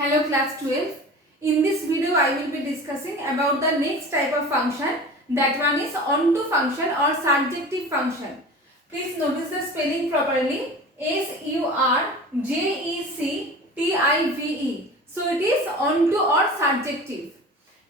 Hello class 12. In this video I will be discussing about the next type of function. That one is onto function or surjective function. Please notice the spelling properly. surjective. So it is onto or surjective.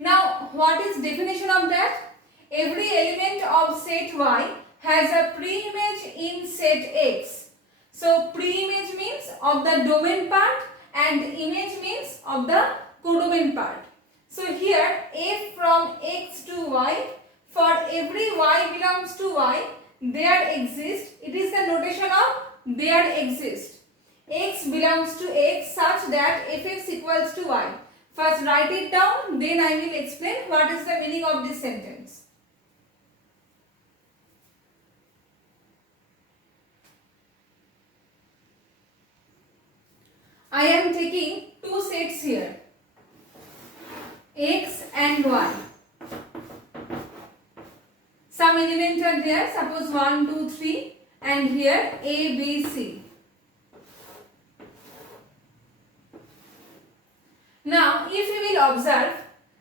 Now what is definition of that? Every element of set Y has a pre-image in set X. So pre-image means of the domain part and image means of the codomain part. So here f from x to y, for every y belongs to y, there exists, it is the notation of there exists. X belongs to x such that fx equals to y. First write it down, then I will explain what is the meaning of this sentence. I am taking two sets here, x and y. Some elements are there, suppose 1, 2, 3 and here A, B, C. Now if you will observe,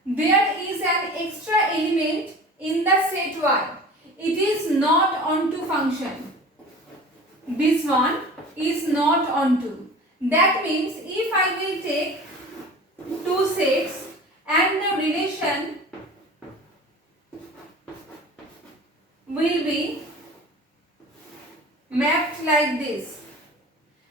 there is an extra element in the set Y. It is not onto function. This one is not onto. That means if I will take two sets and the relation will be mapped like this,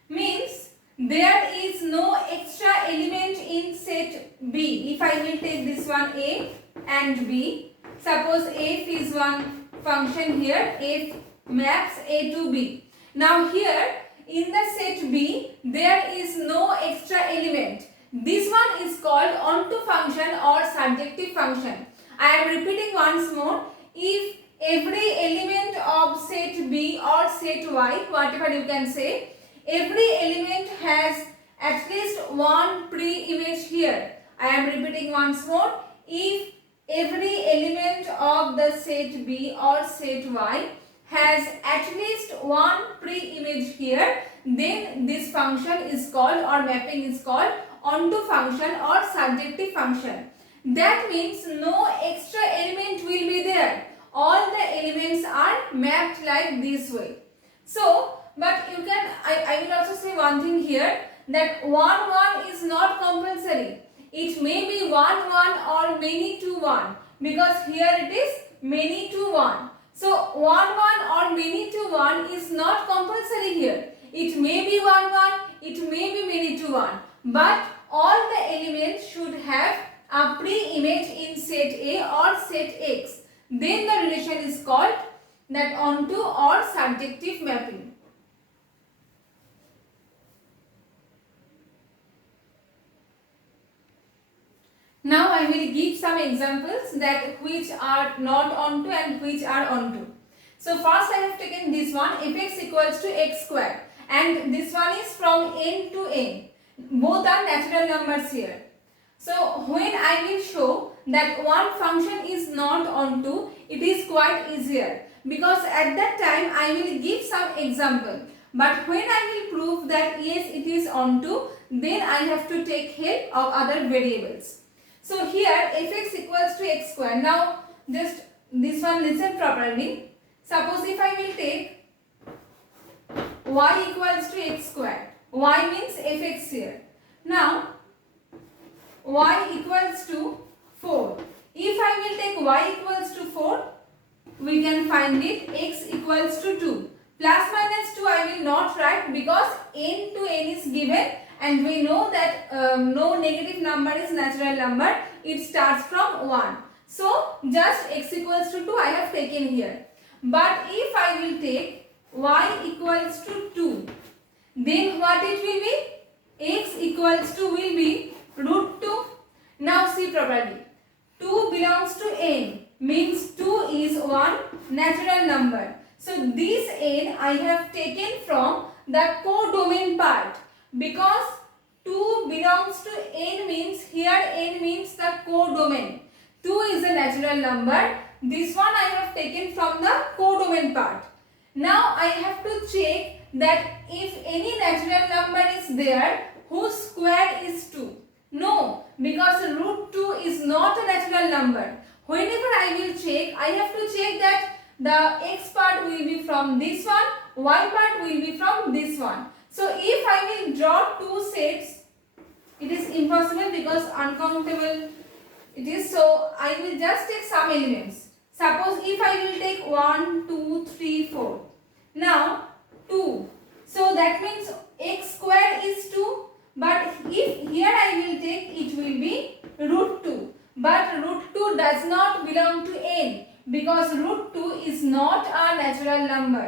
means there is no extra element in set B. If I will take this one A and B, suppose f is one function here, f maps A to B. Now here in the set B, there is no extra element. This one is called onto function or surjective function. I am repeating once more. If every element of set B or set Y, whatever you can say, every element has at least one pre-image here. I am repeating once more. If every element of the set B or set Y has at least one pre-image here, then this function is called or mapping is called onto function or surjective function. That means no extra element will be there. All the elements are mapped like this way. So, but you can, I will also say one thing here, that 1, 1 is not compulsory. It may be 1, 1 or many to 1, because here it is many to 1. So 1, 1 or many to 1 is not compulsory here. It may be 1, 1, it may be many to 1. But all the elements should have a pre-image in set A or set X. Then the relation is called that onto or surjective mapping. Now I will give some examples that which are not onto and which are onto. So first I have taken this one, fx equals to x square, and this one is from n to n. Both are natural numbers here. So when I will show that one function is not onto, it is quite easier, because at that time I will give some example. But when I will prove that yes it is onto, then I have to take help of other variables. So here fx equals to x square. Now just this one, listen properly. Suppose if I will take y equals to x square. Y means fx here. Now y equals to 4. If I will take y equals to 4, we can find it x equals to 2. Plus minus 2 I will not write, because n to n is given and we know that no negative number is natural number. It starts from 1. So just x equals to 2 I have taken here. But if I will take y equals to 2, then what it will be? X equals to will be root 2. Now see properly. 2 belongs to n, means 2 is one natural number. So this n I have taken from the codomain part, because 2 belongs to n means here n means the codomain. 2 is a natural number. This one I have taken from the codomain part. Now I have to check that if any natural number is there whose square is 2. number. Whenever I will check, I have to check that the x part will be from this one, y part will be from this one. So if I will draw two sets, it is impossible because uncountable it is. So I will just take some elements. Suppose if I will take 1, 2, 3, 4. Now 2. So that means x square is 2. But if here I will take, it will be root 2. But root 2 does not belong to n because root 2 is not a natural number.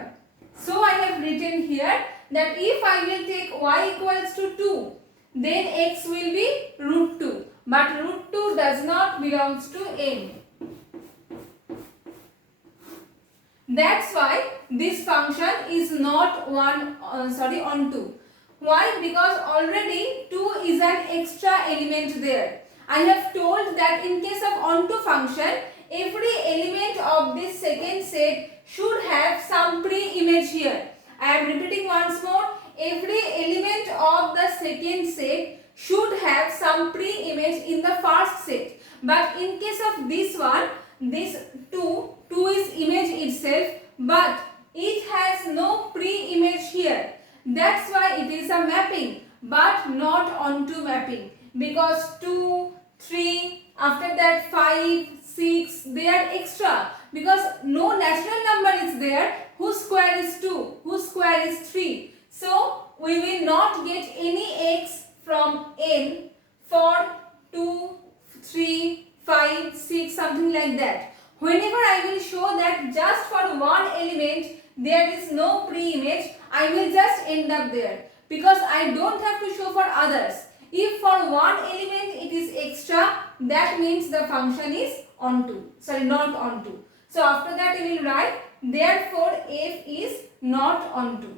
So I have written here that if I will take y equals to 2, then x will be root 2. But root 2 does not belongs to n. That's why this function is not onto. Why? Because already 2 is an extra element there. I have told that in case of onto function, every element of this second set should have some pre-image here. I am repeating once more. Every element of the second set should have some pre-image in the first set. But in case of this one, this 2 is image itself, but it has no pre-image here. That's why it is a mapping, but not onto mapping. Because 2, 3, after that 5, 6, they are extra. Because no natural number is there whose square is 2, whose square is 3. So we will not get any x from n for 2, 3, 5, 6, something like that. Whenever I will show that just for one element there is no pre-image, I will just end up there because I don't have to show for others. If for one element it is extra, that means the function is onto. Sorry, not onto. So after that we will write, therefore f is not onto.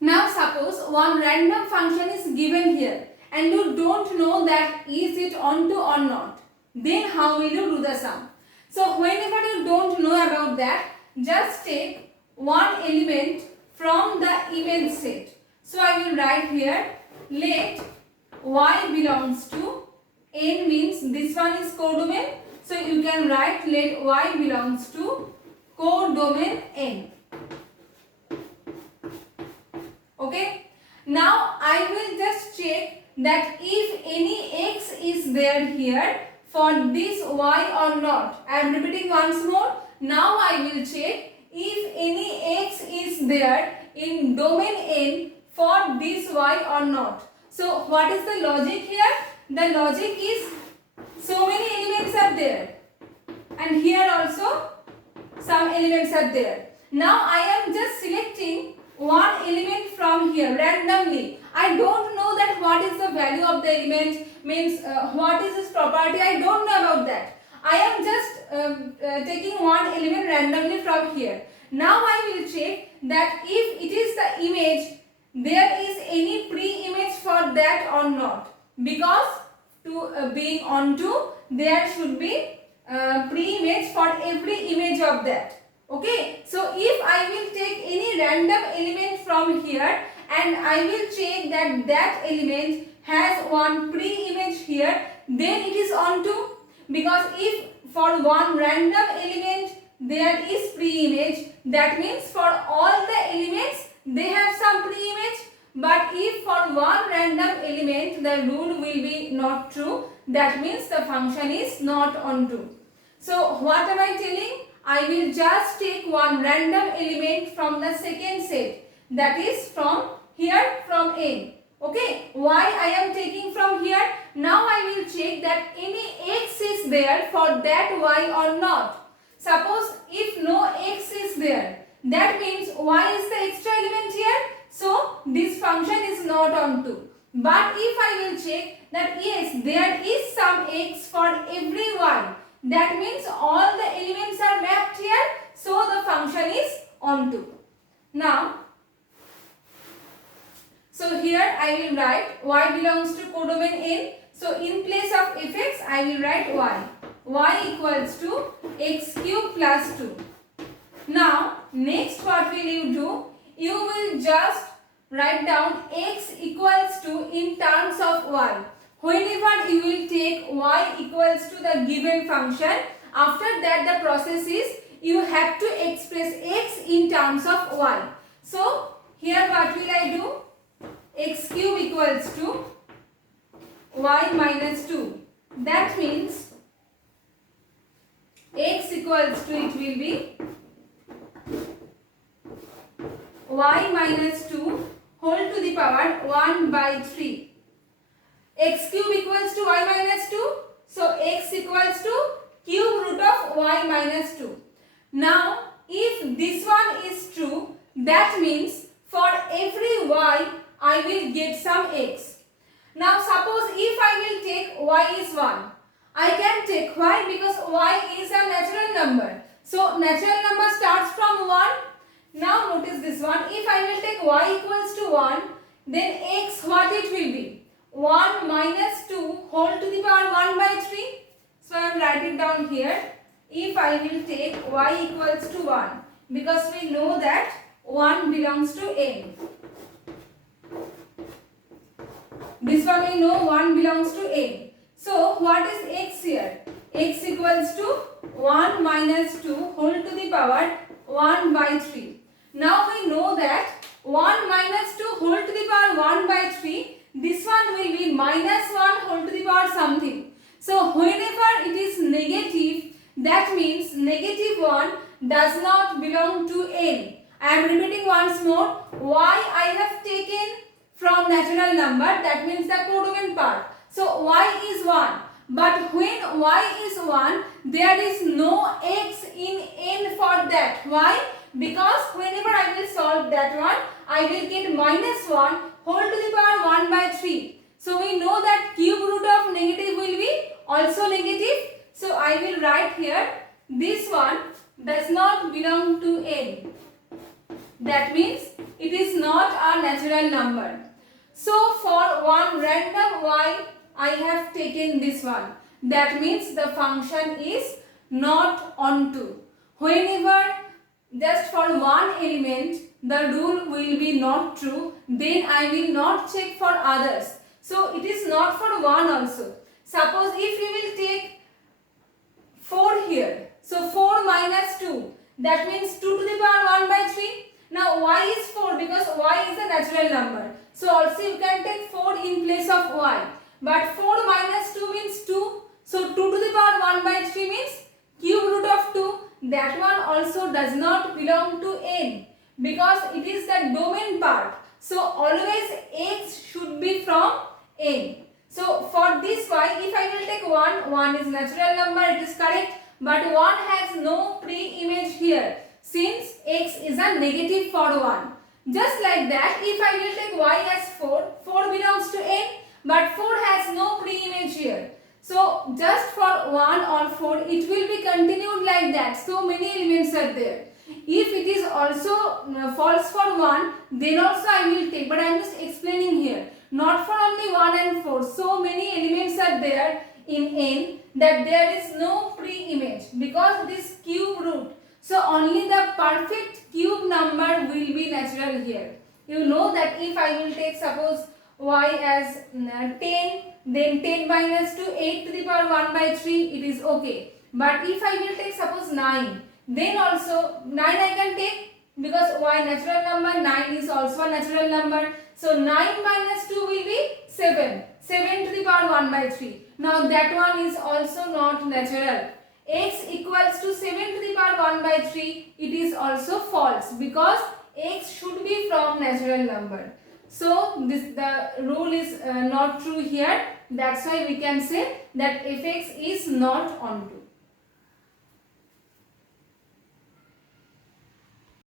Now suppose one random function is given here and you don't know that is it onto or not. Then how will you do the sum? So whenever you don't know about that, just take one element from the image set. So I will write here, let y belongs to n, means this one is codomain. So you can write let y belongs to codomain n. Okay. Now I will just check that if any x is there here for this y or not. I am repeating once more. Now I will check if any x is there in domain n for this y or not. So what is the logic here? The logic is so many elements are there and here also some elements are there. Now I am just selecting one element from here randomly. I don't know that what is the value of the element, means what is its property. I don't know about that. I am just taking one element randomly from here. Now I will check that if it is the image, there is any pre-image for that or not. Because to being onto, there should be pre-image for every image of that. Okay, so if I will take any random element from here and I will check that that element has one pre-image here, then it is onto. Because if for one random element there is pre-image, that means for all the elements they have some pre-image. But if for one random element the rule will be not true, that means the function is not onto. So what am I telling? I will just take one random element from the second set, that is from here, from n. Okay, why I am taking from here? Now I will check that any x is there for that y or not. Suppose if no x is there, that means y is the extra element here. So this function is not onto. But if I will check that yes, there is some x for every y, that means all the elements are mapped here, so the function is onto. Now, so here I will write y belongs to codomain n. So in place of fx, I will write y. Y equals to x cube plus 2. Now, next what will you do? You will just write down x equals to in terms of y. Whenever you will take y equals to the given function, after that the process is you have to express x in terms of y. So here what will I do? X cube equals to y minus 2. That means x equals to, it will be y minus 2 whole to the power 1 by 3. X cube equals to y minus 2. So x equals to cube root of y minus 2. Now if this one is true, that means for every y I will get some x. Now suppose if I will take y is 1, I can take y because y is a natural number. So natural number starts from 1. Now notice this one. If I will take y equals to 1, then x what it will be? 1 minus 2 whole to the power 1 by 3. So I am writing down here. If I will take y equals to 1, because we know that 1 belongs to n. This one we know 1 belongs to n. So what is x here? X equals to 1 minus 2 whole to the power 1 by 3. Now we know that 1 minus 2 whole to the power 1 by 3, this one will be minus 1 whole to the power something. So whenever it is negative, that means negative 1 does not belong to n. I am repeating once more. Y I have taken from natural number, that means the codomain part. So y is 1. But when y is 1, there is no x in n for that. Why? Because whenever I will solve that one, I will get minus 1 whole to the power 1 by 3. So we know that cube root of negative will be also negative. So I will write here, this one does not belong to n. That means it is not a natural number. So for one random y, I have taken this one. That means the function is not onto. Whenever just for one element the rule will be not true, then I will not check for others. So it is not for one also. Suppose if you will take 4 here. So 4 minus 2. That means 2 to the power 1 by 3. Now y is 4 because y is a natural number. So also you can take 4 in place of y. But 4 minus 2 means 2. So 2 to the power 1 by 3 means cube root of 2. That one also does not belong to n because it is the domain part. So always x should be from n. So for this y, if I will take 1, 1 is natural number, it is correct. But 1 has no pre-image here since x is a negative for 1. Just like that, if I will take y as 4, 4 belongs to n, but 4 has no pre-image here. So just for 1 or 4, it will be continued like that. So many elements are there. If it is also false for 1, then also I will take. But I am just explaining here. Not for only 1 and 4. So many elements are there in n that there is no pre-image because this cube root. So only the perfect cube number will be natural here. You know that if I will take suppose y as 10, then 10 minus 2, 8 to the power 1 by 3, it is okay. But if I will take suppose 9, then also 9 I can take because y natural number, 9 is also a natural number. So 9 minus 2 will be 7. 7 to the power 1 by 3. Now that one is also not natural. X equals to 7 to the power 1 by 3. It is also false because x should be from natural number. So the rule is not true here. That's why we can say that fx is not onto.